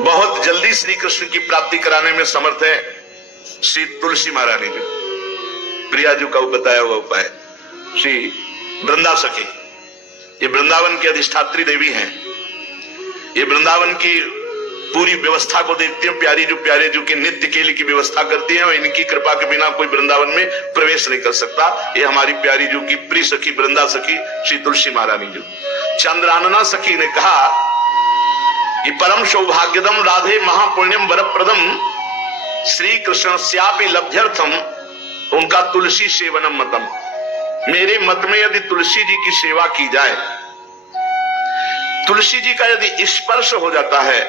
बहुत जल्दी श्री कृष्ण की प्राप्ति कराने में समर्थ है श्री तुलसी महारानी जी। प्रिया जी का बताया हुआ उपाय श्री वृंदा सखी, ये वृंदावन की अधिष्ठात्री देवी हैं। ये वृंदावन की पूरी व्यवस्था को देखती हैं। प्यारे जो कि नित्य केली की व्यवस्था करती हैं और इनकी कृपा के बिना कोई वृंदावन में प्रवेश नहीं कर सकता। ये हमारी प्यारी जो की प्रिय सखी वृंदा सखी श्री तुलसी महारानी जी। चंद्रानना सखी ने कहा कि परम सौभाग्यदम राधे महापुण्यम वरप्रदम श्री कृष्ण श्यापि लभ्यर्थम उनका तुलसी सेवनम मतम। मेरे मत में यदि तुलसी जी की सेवा की जाए, तुलसी जी का यदि स्पर्श हो जाता है,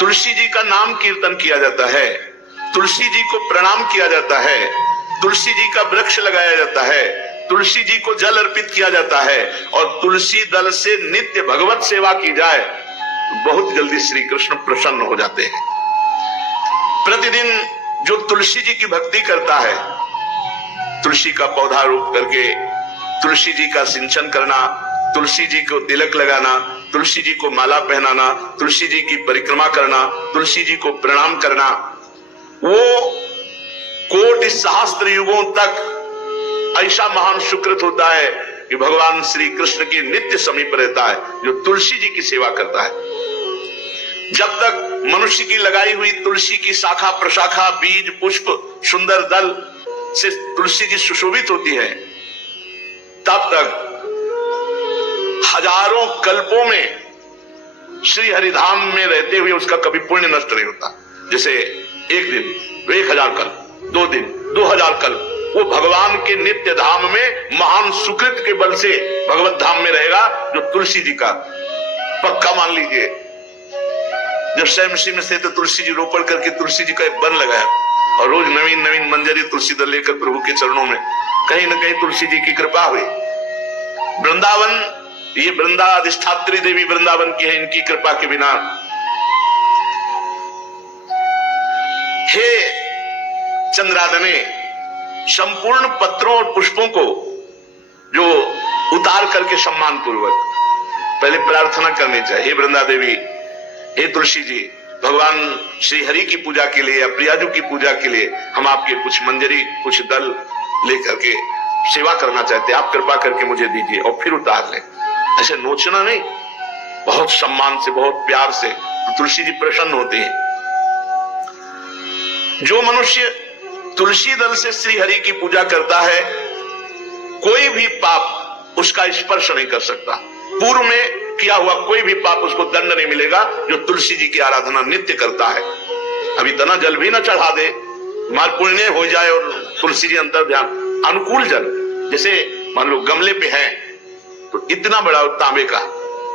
तुलसी जी का नाम कीर्तन किया जाता है, तुलसी जी को प्रणाम किया जाता है, तुलसी जी का वृक्ष लगाया जाता है, तुलसी जी को जल अर्पित किया जाता है और तुलसी दल से नित्य भगवत सेवा की जाए तो बहुत जल्दी श्री कृष्ण प्रसन्न हो जाते हैं। प्रतिदिन जो तुलसी जी की भक्ति करता है, तुलसी का पौधा रोप करके तुलसी जी का सिंचन करना, तुलसी जी को तिलक लगाना, तुलसी जी को माला पहनाना, तुलसी जी की परिक्रमा करना, तुलसी जी को प्रणाम करना, वो कोटि सहस्त्र युगों तक ऐसा महान सुकृत होता है कि भगवान श्री कृष्ण के नित्य समीप रहता है जो तुलसी जी की सेवा करता है। जब तक मनुष्य की लगाई हुई तुलसी की शाखा प्रशाखा बीज पुष्प सुंदर दल से तुलसी जी सुशोभित होती है, तब तक हजारों कल्पों में श्री हरिधाम में रहते हुए उसका कभी पुण्य नष्ट नहीं होता। जैसे एक दिन 1000 कल्प, 2 दिन 2000 कल्प वो भगवान के नित्य धाम में महान सुकृत के बल से भगवत धाम में रहेगा, जो तुलसी जी का पक्का मान लीजिए। जब स्वयं में से तो तुलसी जी रोपण करके तुलसी जी का एक वन लगाया और रोज नवीन नवीन मंजरी तुलसी दल लेकर प्रभु के चरणों में, कहीं ना कहीं तुलसी जी की कृपा हुई। वृंदावन, ये वृंदा अधिष्ठात्री देवी वृंदावन की है, इनकी कृपा के बिना। हे चंद्रादने, संपूर्ण पत्रों और पुष्पों को जो उतार करके सम्मान पूर्वक पहले प्रार्थना करनी चाहिए। हे वृंदा देवी, हे तुलसी जी, भगवान श्री हरि की पूजा के लिए या प्रियाजू की पूजा के लिए हम आपके कुछ मंजरी कुछ दल लेकर के सेवा करना चाहते हैं, आप कृपा करके मुझे दीजिए और फिर उतार लें। ऐसे नोचना नहीं, बहुत सम्मान से बहुत प्यार से तो तुलसी जी प्रसन्न होते हैं। जो मनुष्य तुलसी दल से श्री हरि की पूजा करता है, कोई भी पाप उसका स्पर्श नहीं कर सकता। पूर्व में किया हुआ कोई भी पाप उसको दंड नहीं मिलेगा जो तुलसी जी की आराधना नित्य करता है। अब इतना जल भी ना चढ़ा दे, माल पुण्य हो जाए और तुलसी जी अंतर ध्यान अनुकूल जल, जैसे मान लो गमले पे है तो इतना बड़ा तांबे का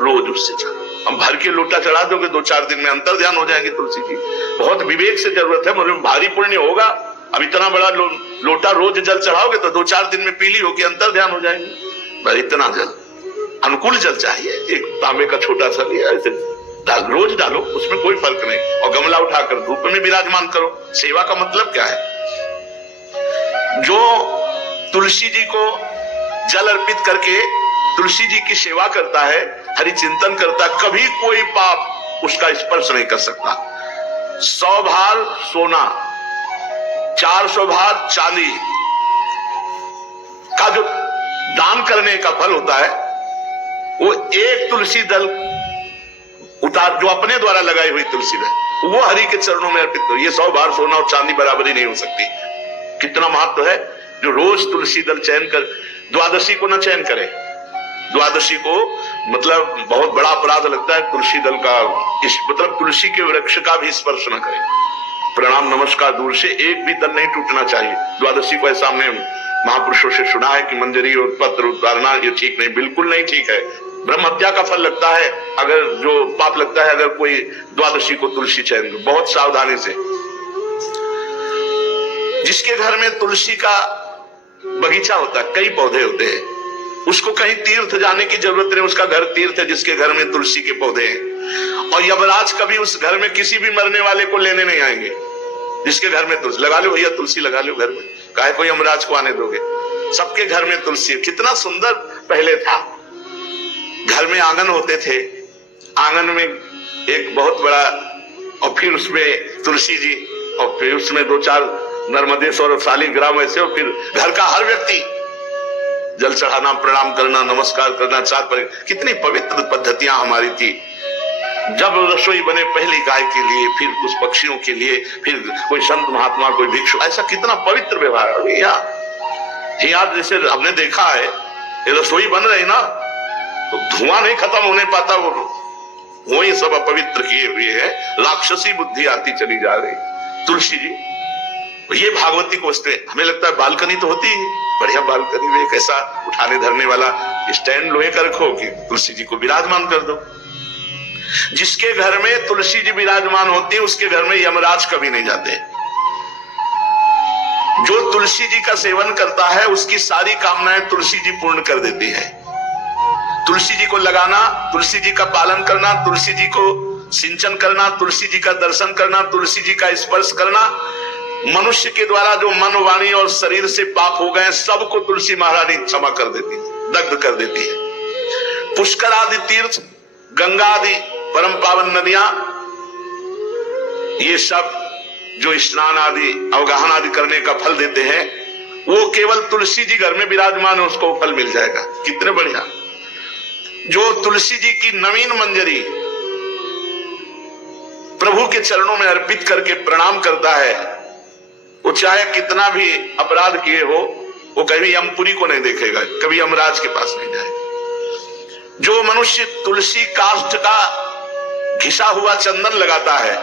रोज उससे चढ़ा, हम भर के लोटा चढ़ा दोगे 2-4 दिन में अंतर ध्यान हो जाएंगे तुलसी जी। बहुत विवेक से जरूरत है, मतलब भारी पुण्य होगा। अब इतना बड़ा लोटा रोज जल चढ़ाओगे तो 2-4 दिन में पीली होकर अंतर ध्यान हो जाएंगे। इतना जल, अनुकूल जल चाहिए। एक तांबे का छोटा सा लिया, ऐसे रोज डालो, उसमें कोई फर्क नहीं, और गमला उठाकर धूप में विराजमान करो। सेवा का मतलब क्या है? जो तुलसी जी को जल अर्पित करके तुलसी जी की सेवा करता है, हरि चिंतन करता, कभी कोई पाप उसका स्पर्श नहीं कर सकता। 100 भार सोना, 400 भार चांदी का जो दान करने का फल होता है, वो एक तुलसी दल उतार जो अपने द्वारा लगाई हुई तुलसी दल, वो हरि के चरणों में अर्पित करो। ये 100 भार सोना और चांदी बराबरी नहीं हो सकती। कितना महत्व है। जो रोज तुलसी दल चयन कर, द्वादशी को ना चयन करे, द्वादशी को मतलब बहुत बड़ा अपराध लगता है तुलसी दल का, इस मतलब तुलसी के वृक्ष का भी स्पर्श न करे। प्रणाम नमस्कार दूर से, एक भी दल नहीं टूटना चाहिए। द्वादशी को ऐसा हमने महापुरुषों से सुना है कि मंजरी और पत्र उतारना ये ठीक नहीं, बिल्कुल नहीं ठीक है। ब्रह्म हत्या का फल लगता है, अगर जो पाप लगता है अगर कोई द्वादशी को तुलसी चयन, बहुत सावधानी से। जिसके घर में तुलसी का बगीचा होता है, कई पौधे होते हैं, उसको कहीं तीर्थ जाने की जरूरत नहीं, उसका घर तीर्थ है जिसके घर में तुलसी के पौधे हैं। और यमराज कभी उस घर में किसी भी मरने वाले को लेने नहीं आएंगे। जिसके घर में तुलसी, लगा लो भैया तुलसी लगा लो घर में, काहे कोई यमराज को आने दोगे? सबके घर में तुलसी। कितना सुंदर पहले था। घर में आंगन होते थे, आंगन में एक बहुत बड़ा, और फिर उसमें तुलसी जी, और फिर उसमें 2-4 नर्मदेश्वर और शालिग्राम ऐसे, और फिर घर का हर व्यक्ति जल चढ़ाना, प्रणाम करना, नमस्कार करना, चार पर कितनी पवित्र पद्धतियां हमारी थी। जब रसोई बने पहली गाय के लिए, फिर कुछ पक्षियों के लिए, फिर कोई संत महात्मा, कोई भिक्षु, ऐसा कितना पवित्र व्यवहार। यहाँ जैसे हमने देखा है, ये रसोई बन रही ना तो धुआं नहीं खत्म होने पाता, वो ये सब अपवित्र किए हुए है, राक्षसी बुद्धि आती चली जा रही। तुलसी जी, ये भागवती को हमें लगता है बालकनी तो होती है, बढ़िया बालकनी में एक ऐसा उठाने धरने वाला स्टैंड लोहे का रखो कि तुलसी जी को विराजमान कर दो। जिसके घर में तुलसी जी विराजमान होती है उसके घर में यमराज कभी नहीं जाते। जो तुलसी जी का सेवन करता है उसकी सारी कामनाएं तुलसी जी पूर्ण कर देती है। तुलसी जी को लगाना, तुलसी जी का पालन करना, तुलसी जी को सिंचन करना, तुलसी जी का दर्शन करना, तुलसी जी का स्पर्श करना, मनुष्य के द्वारा जो मन, वाणी और शरीर से पाप हो गए सबको तुलसी महारानी क्षमा कर देती है, दग्ध कर देती है। पुष्कर आदि तीर्थ, गंगा आदि परम पावन नदियां, ये सब जो स्नान आदि, अवगाहन आदि करने का फल देते हैं, वो केवल तुलसी जी घर में विराजमान है उसको फल मिल जाएगा। कितने बढ़िया। जो तुलसी जी की नवीन मंजरी प्रभु के चरणों में अर्पित करके प्रणाम करता है, वो चाहे कितना भी अपराध किए हो, वो कभी यमपुरी को नहीं देखेगा, कभी यमराज के पास नहीं जाएगा। जो मनुष्य तुलसी काष्ठ का घिसा हुआ चंदन लगाता है,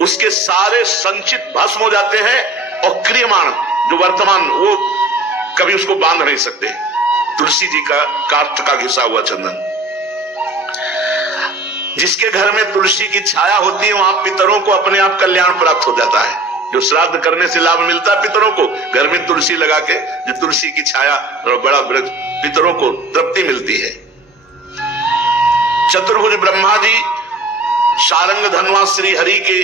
उसके सारे संचित भस्म हो जाते हैं, और क्रियमाण जो वर्तमान, वो कभी उसको बांध नहीं सकते। तुलसी जी का काष्ठ का घिसा हुआ चंदन। जिसके घर में तुलसी की छाया होती है वहां पितरों को अपने आप कल्याण प्राप्त हो जाता है। जो श्राद्ध करने से लाभ मिलता है पितरों को, घर में तुलसी लगा के जो तुलसी की छाया और बड़ा वृक्ष, पितरों को तृप्ति मिलती है। चतुर्भुज ब्रह्मा जी सारंग धनवा श्री हरि के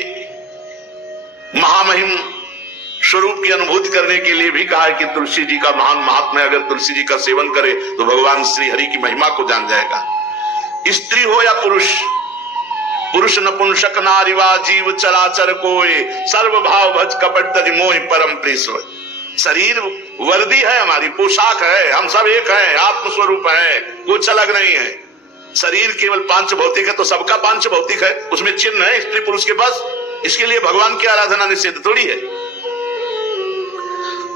महामहिम स्वरूप की अनुभूति करने के लिए भी कहा है कि तुलसी जी का महान महात्म्य, अगर तुलसी जी का सेवन करे तो भगवान श्री हरि की महिमा को जान जाएगा। स्त्री हो या पुरुष, पुरुष नपुंसक नारीवा जीव चराचर कोय, सर्व भाव भज कपट तज मोहि परम प्रिय सोय। शरीर वर्दी है, हमारी पोशाक है, हम सब एक हैं, आत्मस्वरूप है, कुछ अलग नहीं है। शरीर केवल पांच भौतिक है तो सबका पांच भौतिक है, उसमें चिन्ह है स्त्री पुरुष के पास, इसके लिए भगवान की आराधना निषेध थोड़ी है।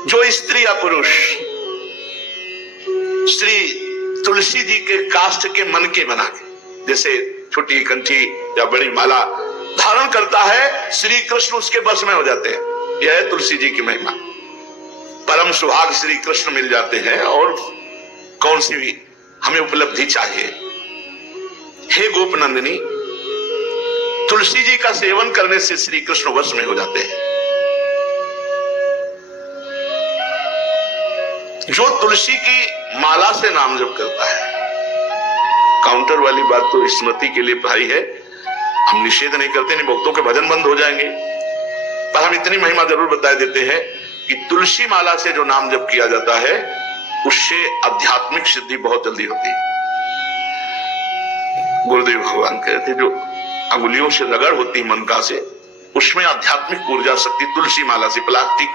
जो स्त्री या पुरुष श्री तुलसी जी के काष्ठ के मन के बना के, जैसे छोटी कंठी या बड़ी माला धारण करता है, श्री कृष्ण उसके बस में हो जाते हैं। यह है तुलसी जी की महिमा। परम सुहाग श्री कृष्ण मिल जाते हैं, और कौन सी भी हमें उपलब्धि चाहिए। हे गोपनंदिनी, तुलसी जी का सेवन करने से श्री कृष्ण वश में हो जाते हैं। जो तुलसी की माला से नाम जप करता है, काउंटर वाली बात तो स्मृति के लिए भाई है, हम निषेध नहीं करते, नहीं भक्तों के भजन बंद हो जाएंगे, पर हम इतनी महिमा जरूर बता देते हैं कि तुलसी माला से जो नाम जप किया जाता है उससे आध्यात्मिक सिद्धि बहुत जल्दी होती है। गुरुदेव भगवान कहते जो अंगुलियों से रगड़ होती मनका से, उसमें आध्यात्मिक ऊर्जा शक्ति तुलसी माला से, प्लास्टिक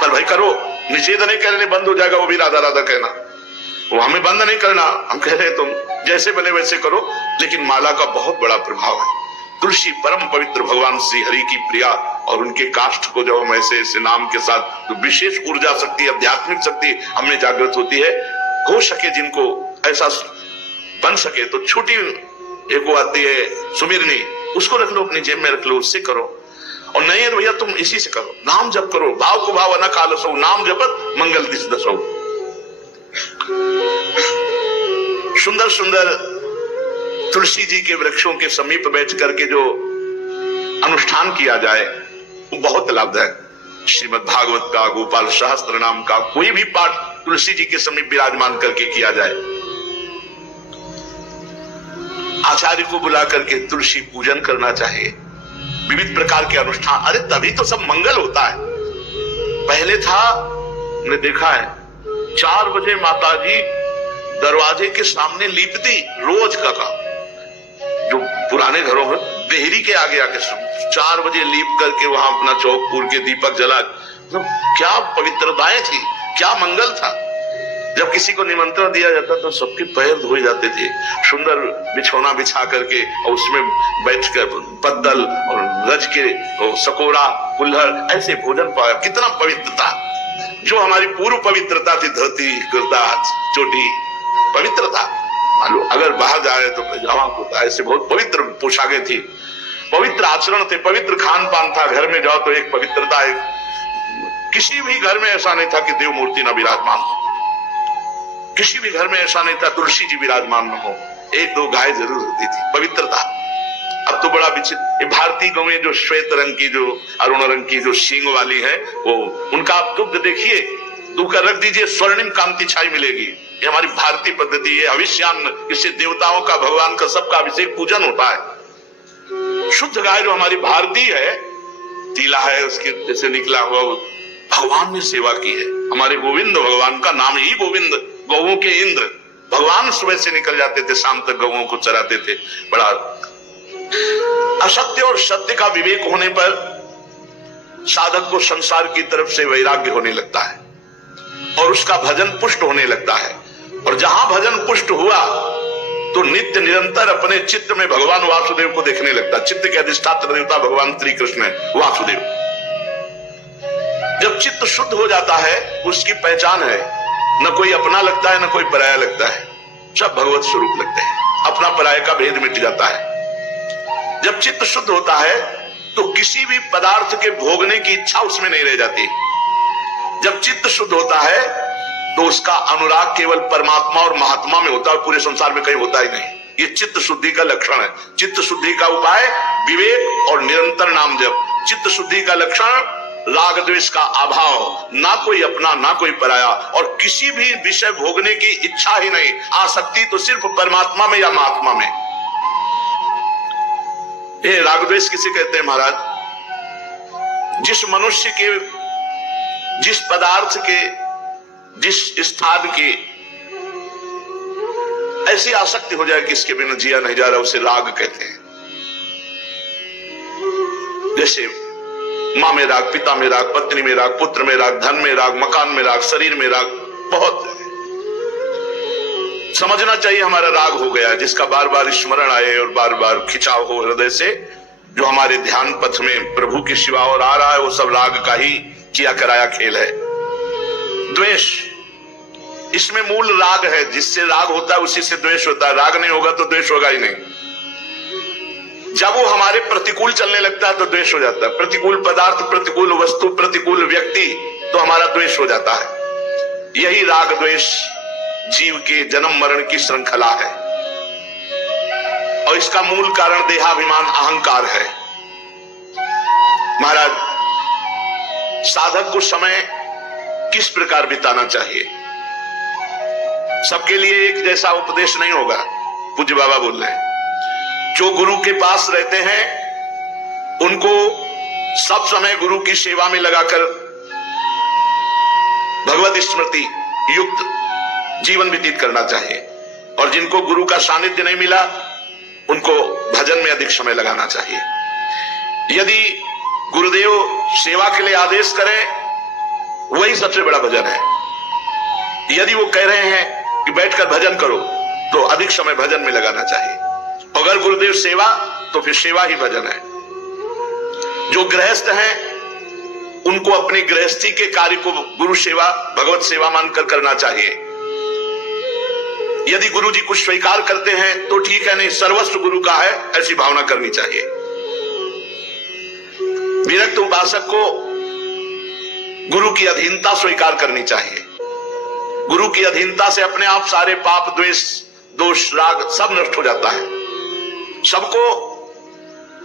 पर भाई करो, निषेध नहीं करने बंद हो जाएगा, वो भी राधा राधा कहना, वो हमें बंद नहीं करना। हम कह रहे हैं तुम जैसे बने वैसे करो, लेकिन माला का बहुत बड़ा प्रभाव है। तुलसी परम पवित्र भगवान श्री हरि की प्रिया, और उनके काष्ठ को जब हम ऐसे नाम के साथ, तो विशेष ऊर्जा शक्ति, आध्यात्मिक शक्ति हमें जागृत होती है। हो सके जिनको ऐसा बन सके तो छोटी एक वो आती है सुमिरनी, उसको रख लो, अपनी जेब में रख लो, उससे करो। और नहीं है तो भैया तुम इसी से करो, नाम जप करो, भाव को भाव न कालसो, नाम जपत मंगल दिस दसो। सुंदर सुंदर तुलसी जी के वृक्षों के समीप बैठ करके जो अनुष्ठान किया जाए वो बहुत लाभदायक। श्रीमद् भागवत का, गोपाल सहस्त्र नाम का कोई भी पाठ तुलसी जी के समीप विराजमान करके किया जाए, आचार्य को बुला करके तुलसी पूजन करना चाहिए, विविध प्रकार के अनुष्ठान, अरे तभी तो सब मंगल होता है। पहले था, हमने देखा है 4 बजे माताजी दरवाजे के सामने लीपती, रोज का काम, जो पुराने घरों में देहरी के आगे आके 4 बजे लीप करके वहां अपना चौक पूर के दीपक जला, तो क्या पवित्रताएं थी, क्या मंगल था। जब किसी को निमंत्रण दिया जाता तो सबके पैर धोए जाते थे, सुंदर बिछौना बिछा करके और उसमें बैठकर पत्तल और गज के सकोरा कुल्हड़ ऐसे भोजन पाया। कितना पवित्रता, जो हमारी पूर्व पवित्रता थी, धोती कुर्ता चोटी पवित्रता। मालूम अगर बाहर जाए तो पैजामा कुर्ता, ऐसे बहुत पवित्र पोशाकें थी, पवित्र आचरण थे, पवित्र खान पान था। घर में जाओ तो एक पवित्रता है। किसी भी घर में ऐसा नहीं था कि देव मूर्ति न विराजमान हो, किसी भी घर में ऐसा नहीं था तुलसी जी विराजमान न हो, 1-2 गाय जरूर होती थी, पवित्रता। अब तो बड़ा विचित्र, भारतीय गौएं जो श्वेत रंग की, जो अरुण रंग की, जो सींग वाली है, वो उनका आप दुग्ध देखिए, दूध रख दीजिए, स्वर्णिम कांति छाई मिलेगी। ये हमारी भारतीय पद्धति है, अभिष्यान्न, इससे देवताओं का, भगवान का, सबका अभिषेक पूजन होता है। शुद्ध गाय जो हमारी भारतीय है, तीला है उसके जैसे निकला हुआ, भगवान ने सेवा की है। हमारे गोविंद भगवान का नाम ही गोविंद, गौओं के इंद्र। भगवान सुबह से निकल जाते थे, शाम तक गौओं को चराते थे। बड़ा असत्य और सत्य का विवेक होने पर साधक को संसार की तरफ से वैराग्य होने लगता है और उसका भजन पुष्ट होने लगता है। और जहां भजन पुष्ट हुआ तो नित्य निरंतर अपने चित्त में भगवान वासुदेव को देखने लगता। चित्त के अधिष्ठात्र देवता भगवान श्री कृष्ण है, वासुदेव। जब चित्त शुद्ध हो जाता है, उसकी पहचान है, न कोई अपना लगता है, न कोई पराया लगता है, सब भगवत स्वरूप लगते हैं। अपना पराये का भेद मिट जाता है। जब चित्त शुद्ध होता है तो किसी भी पदार्थ के भोगने की इच्छा उसमें नहीं रह जाती। जब चित्त शुद्ध होता है तो उसका अनुराग केवल परमात्मा और महात्मा में होता है, पूरे संसार में कहीं होता ही नहीं। ये चित्त शुद्धि का लक्षण है। चित्त शुद्धि का उपाय विवेक और निरंतर नाम जप। चित्त शुद्धि का लक्षण राग द्वेष का अभाव, ना कोई अपना ना कोई पराया, और किसी भी विषय भोगने की इच्छा ही नहीं, आसक्ति तो सिर्फ परमात्मा में या महात्मा में। ये राग द्वेष किसे कहते हैं महाराज? जिस मनुष्य के, जिस पदार्थ के, जिस स्थान की ऐसी आसक्ति हो जाए कि इसके बिना जिया नहीं जा रहा, उसे राग कहते हैं। जैसे मां में राग, पिता में राग, पत्नी में राग, पुत्र में राग, धन में राग, मकान में राग, शरीर में राग, बहुत समझना चाहिए हमारा राग हो गया, जिसका बार बार स्मरण आए और बार बार खिंचाव हो हृदय से। जो हमारे ध्यान पथ में प्रभु के सिवा और आ रहा है, वो सब राग का ही किया कराया खेल है। द्वेष, इसमें मूल राग है। जिससे राग होता है उसी से द्वेष होता है। राग नहीं होगा तो द्वेष होगा ही नहीं। जब वो हमारे प्रतिकूल चलने लगता है तो द्वेष हो जाता है। प्रतिकूल पदार्थ, प्रतिकूल वस्तु, प्रतिकूल व्यक्ति, तो हमारा द्वेष हो जाता है। यही राग द्वेष जीव के जन्म मरण की श्रृंखला है और इसका मूल कारण देहाभिमान, अहंकार है। महाराज, साधक को समय किस प्रकार बिताना चाहिए? सबके लिए एक जैसा उपदेश नहीं होगा। पूज्य बाबा बोल रहे हैं, जो गुरु के पास रहते हैं उनको सब समय गुरु की सेवा में लगाकर भगवत स्मृति युक्त जीवन व्यतीत करना चाहिए, और जिनको गुरु का सानिध्य नहीं मिला उनको भजन में अधिक समय लगाना चाहिए। यदि गुरुदेव सेवा के लिए आदेश करें वही सबसे बड़ा भजन है। यदि वो कह रहे हैं कि बैठकर भजन करो तो अधिक समय भजन में लगाना चाहिए। अगर गुरुदेव सेवा तो फिर सेवा ही भजन है। जो गृहस्थ हैं उनको अपनी गृहस्थी के कार्य को गुरु सेवा, भगवत सेवा मानकर करना चाहिए। यदि गुरु जी कुछ स्वीकार करते हैं तो ठीक है, नहीं सर्वस्व गुरु का है, ऐसी भावना करनी चाहिए। विरक्त उपासक को गुरु की अधीनता स्वीकार करनी चाहिए। गुरु की अधीनता से अपने आप सारे पाप, द्वेष, दोष, राग सब नष्ट हो जाता है। सबको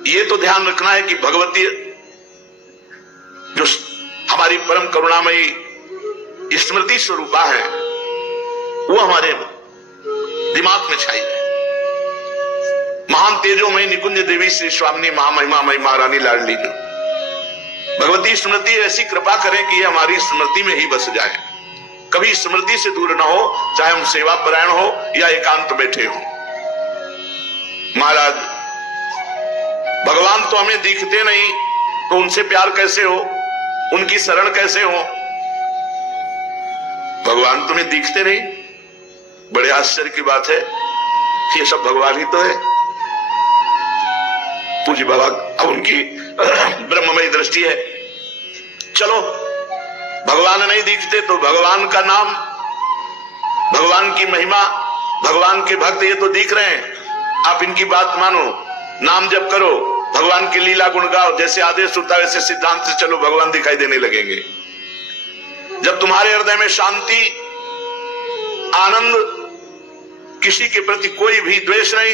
ये तो ध्यान रखना है कि भगवती जो हमारी परम करुणामयी स्मृति स्वरूपा है वो हमारे दिमाग में छाई रहे। महान तेजोमयी निकुंज देवी श्री स्वामिनी महामहिमा मई महारानी लाडली, भगवती स्मृति ऐसी कृपा करें कि ये हमारी स्मृति में ही बस जाए, कभी स्मृति से दूर ना हो, चाहे हम सेवा परायण हो या एकांत बैठे हो। महाराज, भगवान तो हमें दिखते नहीं, तो उनसे प्यार कैसे हो, उनकी शरण कैसे हो? भगवान तुम्हें दिखते नहीं, बड़े आश्चर्य की बात है। ये सब भगवान ही तो है। पूज्य बाबा अब उनकी ब्रह्ममयी दृष्टि है। चलो भगवान नहीं दिखते तो भगवान का नाम, भगवान की महिमा, भगवान के भक्त ये तो दिख रहे हैं, आप इनकी बात मानो, नाम जप करो, भगवान की लीला गुण गाओ, जैसे आदेश होता है वैसे सिद्धांत से चलो, भगवान दिखाई देने लगेंगे। जब तुम्हारे हृदय में शांति, आनंद, किसी के प्रति कोई भी द्वेष नहीं,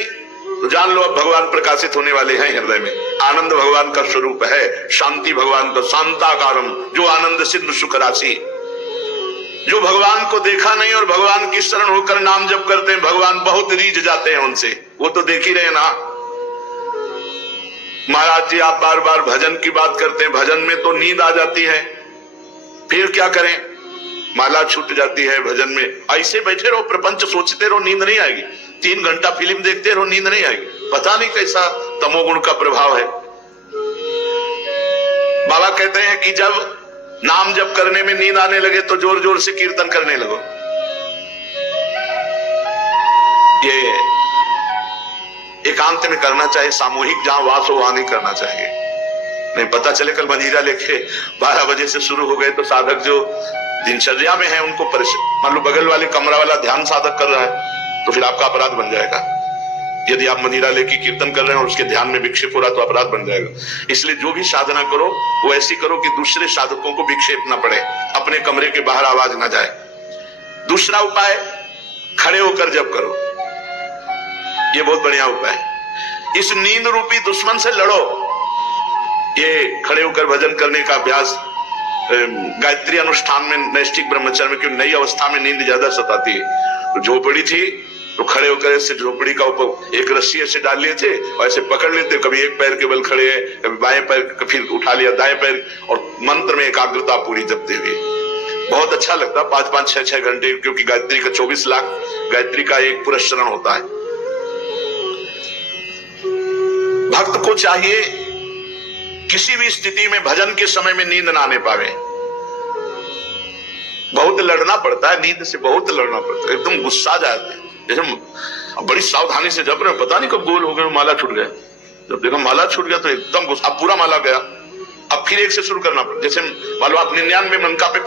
तो जान लो अब भगवान प्रकाशित होने वाले हैं हृदय में। आनंद भगवान का स्वरूप है, शांति भगवान का, शांताकारम, जो आनंद सिंधु सुख राशि। जो भगवान को देखा नहीं और भगवान की शरण होकर नाम जप करते हैं, भगवान बहुत रीझ जाते हैं उनसे, वो तो देख ही रहे ना। महाराज जी आप बार बार भजन की बात करते हैं, भजन में तो नींद आ जाती है, फिर क्या करें, माला छूट जाती है भजन में। ऐसे बैठे रहो, प्रपंच सोचते रहो, नींद नहीं आएगी। 3 घंटा फिल्म देखते रहो, नींद नहीं आएगी। पता नहीं कैसा तमोगुण का प्रभाव है। बाबा कहते हैं कि जब नाम जप करने में नींद आने लगे तो जोर जोर से कीर्तन करने लगो। ये एकांत में करना चाहिए, सामूहिक जहां वास हो वहां नहीं करना चाहिए। नहीं पता चले कल मंजीरा लेके 12 बजे से शुरू हो गए तो साधक जो दिनचर्या में है उनको परेशान, मान लो बगल वाले कमरा वाला ध्यान साधक कर रहा है तो फिर आपका अपराध बन जाएगा। यदि आप मंजीरा लेके कीर्तन कर रहे हैं और उसके ध्यान में विक्षेप हो रहा तो अपराध बन जाएगा। इसलिए जो भी साधना करो वो ऐसी करो कि दूसरे साधकों को विक्षेप ना पड़े, अपने कमरे के बाहर आवाज ना जाए। दूसरा उपाय, खड़े होकर जप करो, ये बहुत बढ़िया उपाय है। इस नींद रूपी दुश्मन से लड़ो। ये खड़े होकर भजन करने का अभ्यास गायत्री अनुष्ठान में, नैष्ठिक ब्रह्मचर्य में, क्यों नई अवस्था में नींद ज्यादा सताती है। तो झोपड़ी थी तो खड़े होकर ऐसे झोपड़ी का ऊपर एक रस्सी ऐसे डाल लिए थे और ऐसे पकड़ लेते, कभी एक पैर के बल खड़े हैं, कभी बाएं पैर, फिर उठा लिया दाएं पैर, और मंत्र में एकाग्रता पूरी जपते हुए बहुत अच्छा लगता। 5-5, 6-6 घंटे, क्योंकि गायत्री का 24 लाख गायत्री का एक पुरस्चरण होता है। भक्त को चाहिए किसी भी स्थिति में भजन के समय में नींद ना आने पावे। बहुत लड़ना पड़ता है, नींद से बहुत लड़ना पड़ता है, एकदम गुस्सा जाते हैं। जैसे बड़ी सावधानी से जप रहे हो, पता नहीं कब गोल हो गए, माला छूट गया। जब देखो माला छूट गया तो एकदम गुस्सा, अब पूरा माला गया, अब फिर एक से शुरू करना पड़ता। जैसे मान लो आप 99 मनका पे